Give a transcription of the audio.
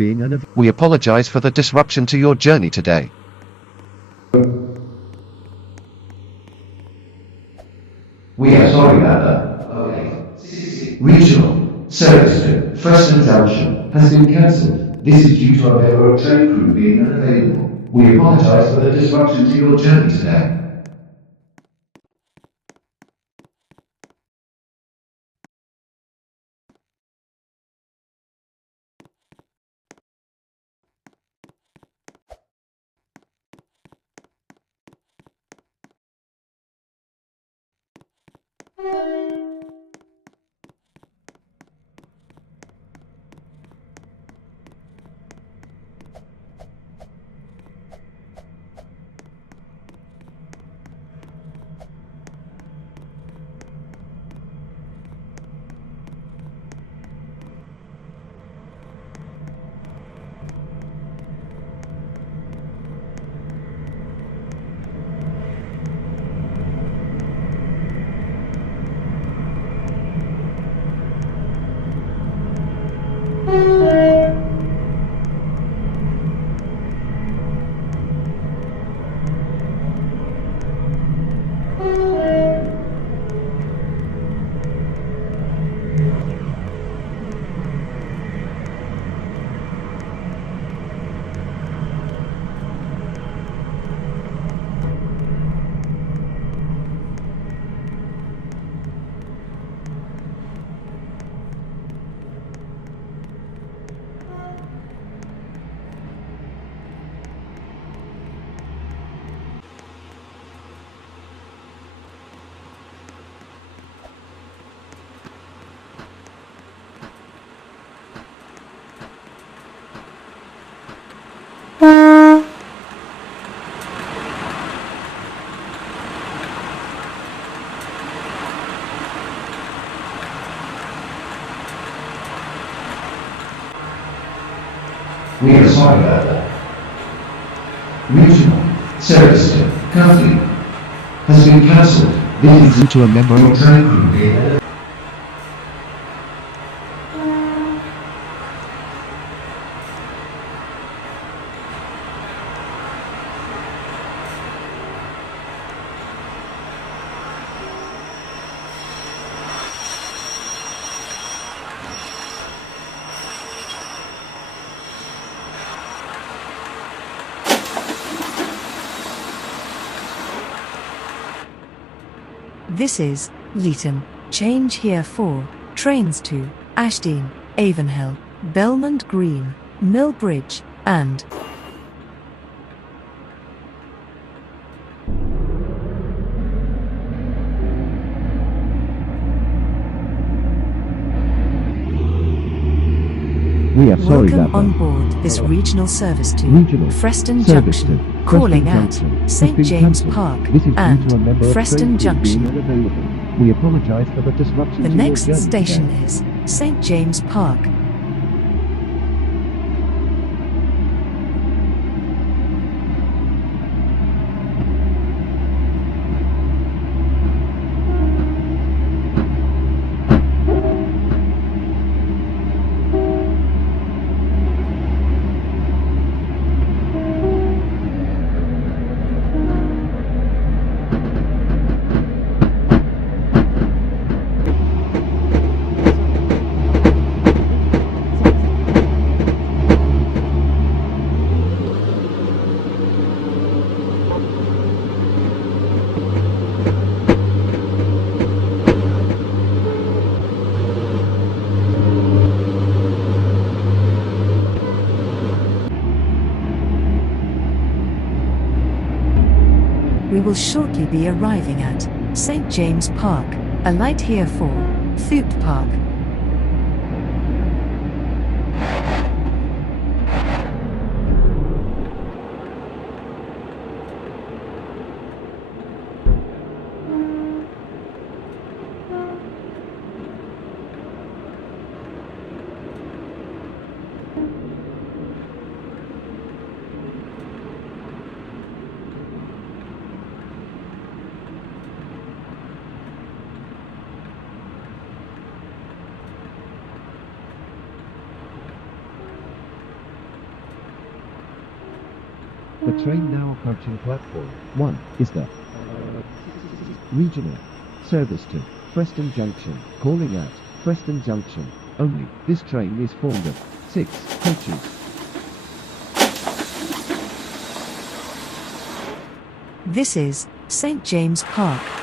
being unavailable. We apologize for the disruption to your journey today. We are sorry about that. Regional service to Preston Junction has been cancelled. This is due to a member of train crew being unavailable. We apologize for the disruption to your journey today. We are sorry about that. Regional service to Cuffley has been cancelled. This is Due to a member your train crew being unavailable. This is Leaton. Change here for trains to Ashdean, Avonhill, Belmont Green, Millbridge, and We are sorry welcome about on that. board this regional service to Regional Preston service Junction, to calling Preston at Junction has St been James cancelled. Park This is due to a and member of Preston train crew Junction. being unavailable. We apologize for the disruption The to your next journey station today. is St James Park. We will shortly be arriving at St James Park. Alight here for Thute Park. The train now approaching platform 1 is the regional service to Preston Junction, calling at Preston Junction only. This train is formed of 6 coaches. This is St. James Park.